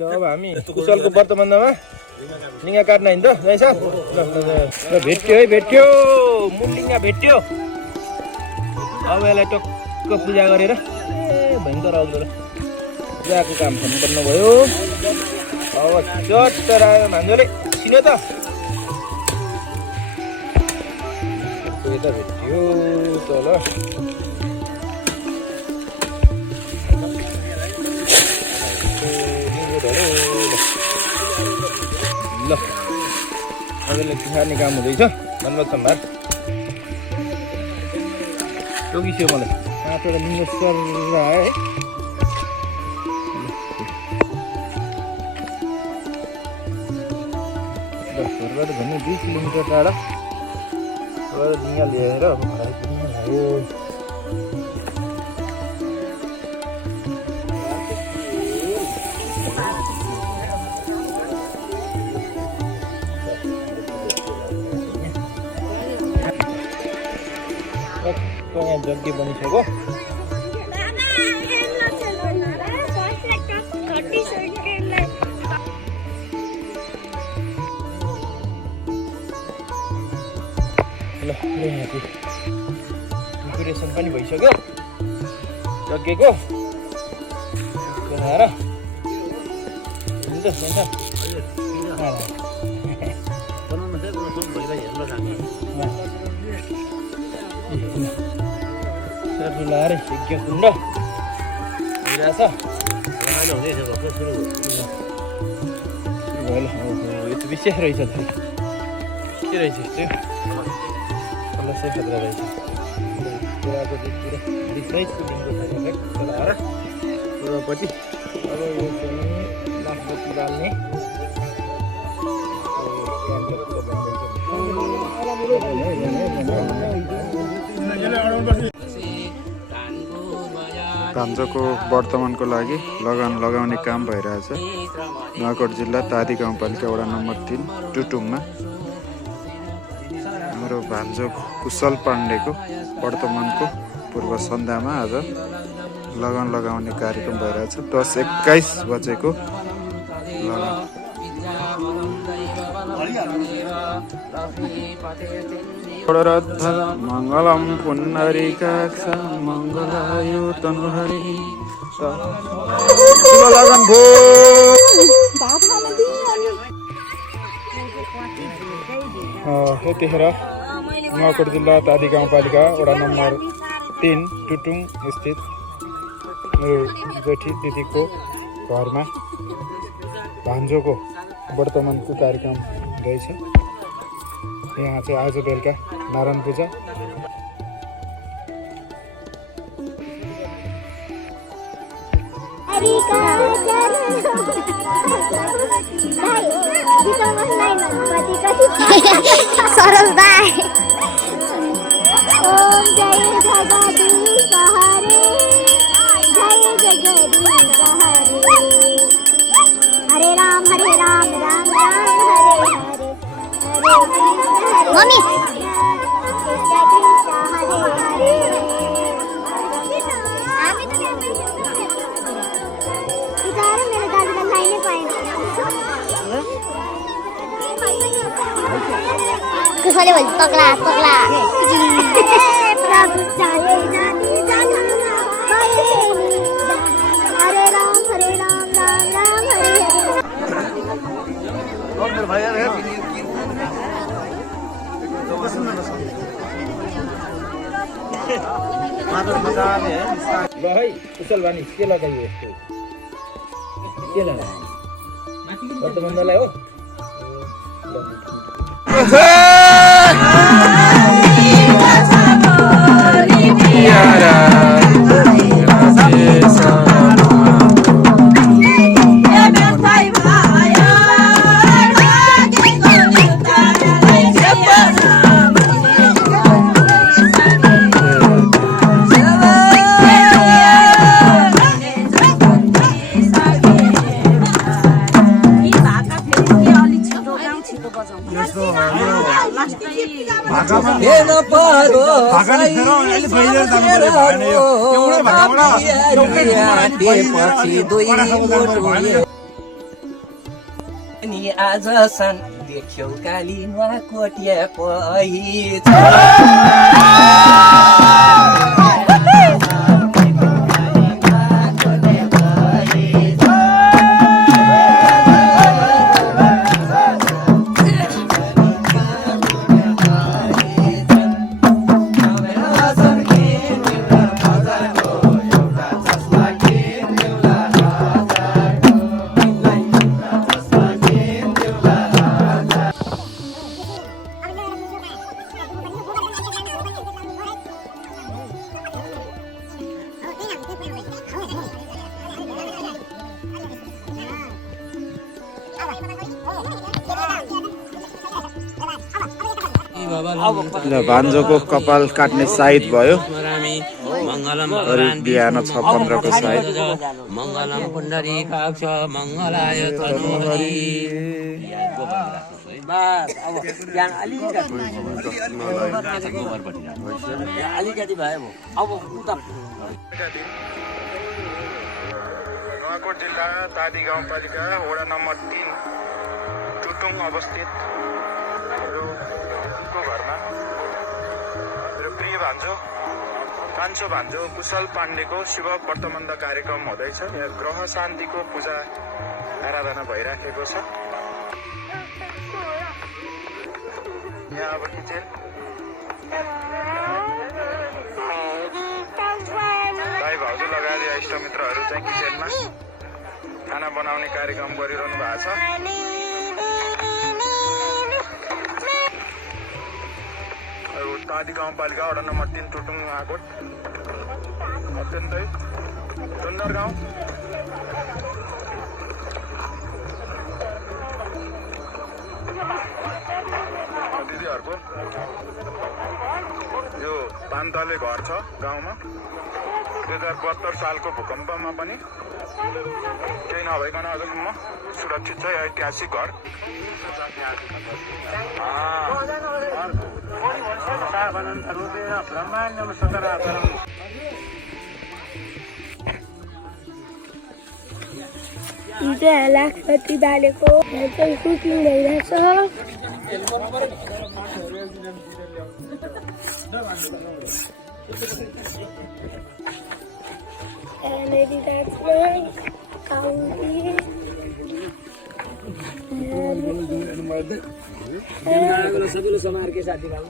ल अब हामी कुशलको वर्तमानमा लिङ्गा काट्न हिँड्छ जय साहब ल भेट्यो है भेट्यो मुलिङ्गा भेट्यो अब यसलाई टक्क पूजा गरेर भयङ्कर आउँदो र पूजाको काम सम्पन्न भयो अब चट्टर आयो भान्जोले सिन्यो त यता भेट्यो तल ल अझैले तिहार्ने काम हुँदैछ धन्यवाद सम्भार जोगिस्यो मलाई 5 वटा लिङ्ग सर है घरबाट झन् 2 किलोमिटर टाढा लिङ्गा ल्याएर फराइदिनु भयो यहाँ जग्गी बनिसक्यो ल डेकोरेसन पनि भइसक्यो जग्गेको बनाएर लाएर यज्ञ कुण्ड भइरहेछ भयो यो त विशेष रहेछ त के रहेछ यस्तो समस्या खतरा रहेछ पुराको पुरा साइजको लिङ्गो लगाएर पुरापट्टि अब यो चाहिँ लास्टपट्टि बाल्ने भान्जोको वर्तमानको लागि लगाउने काम भइरहेछ नुवाकोट जिल्ला तादी गाउँपालिका वडा नम्बर 3 टुटुङमा हाम्रो भान्जो कुशल पाण्डेको वर्तमानको पूर्व सन्ध्यामा आज लगाउने कार्यक्रम भइरहेछ 10:21 बजेको लगन मङ्गलम पुण्डरीकाक्ष मङ्गलायो तनुहरि लगन भो यतिखेर नुवाकोट जिल्ला तादी गाउँपालिका वडा नम्बर 3 टुटुङ स्थित मेरो जेठी दिदीको घरमा भान्जोको वर्तमानको कार्यक्रम रहेछ यहाँ चाहिँ आज बेलुका नारायण पूजा सरल दाई ओम जय जगदीश हरे जय जगदीश हरे राम राम राम हरे मम्मी मेरो दाजुलाई लाइनै पाएन कसैले भन्छ तक्ला तक्ला प्रभु चाहे जानी जाना हरे राम राम राम हरे ल है कुशल बानी के लगाइयो यस्तो के लगायो वर्तमानलाई हो तिमी आज सन देख्यौ काली नुहाकोटिया पहिच ल भान्जोको कपाल काट्ने साइत भयो करिब बिहान 6:15 को साइत मङ्गलम पुण्डरी काक्ष मङ्गलाय तनोहरि अलिकति भयो अब नुवाकोट जिल्ला तादी गाउँपालिका वडा नम्बर 3 टुटुङ अवस्थित को घरमा मेरो प्रिय भान्जो कान्छो भान्जो कुशल पाण्डेको शिव वर्तमन्द कार्यक्रम हुँदैछ। यहाँ ग्रह शान्तिको पूजा आराधना भइराखेको छ। यहाँ अब किचन भाइ भाउजू लगायत इष्टमित्रहरू चाहिँ किचनमा खाना बनाउने कार्यक्रम गरिरहनु भएको छ। तादी गाउँपालिका वडा नम्बर 3 टुटुङ नुवाकोट अत्यन्तै सुन्दर गाउँ। दिदीहरूको यो 5 तले घर छ गाउँमा। 2072 सालको भूकम्पमा पनि केही नभइकन अझसम्म सुरक्षित छ ऐतिहासिक घर। हिजो लाखपति बालेको चाहिँ कुकिङ भइरहेछ। सबैले समारकै साथी भाउ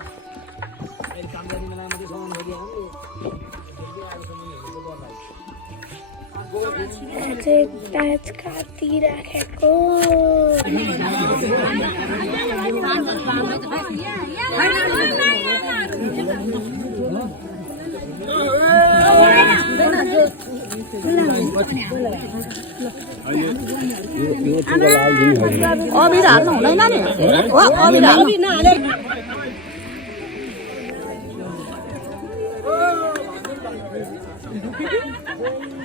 प्याज काटिराखेको अबिर हाल्नु हुँदैन नि हो अबिर हाल्नु नहाले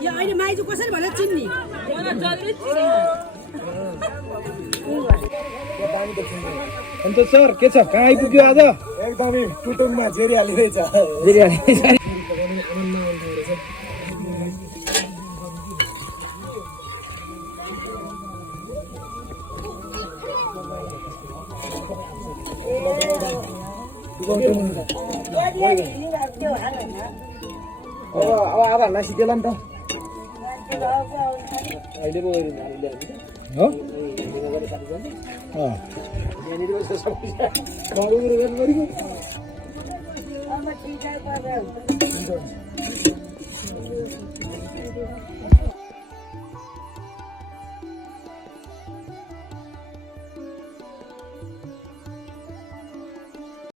यो अहिले माइजु कसरी भनेर चिन्नी अन्त सर के छ कहाँ आइपुग्यो आज? एकदमै टुटुङमा जेरी हालिरहेछ। अब आधारलाई सिकेला नि त अहिले पो हो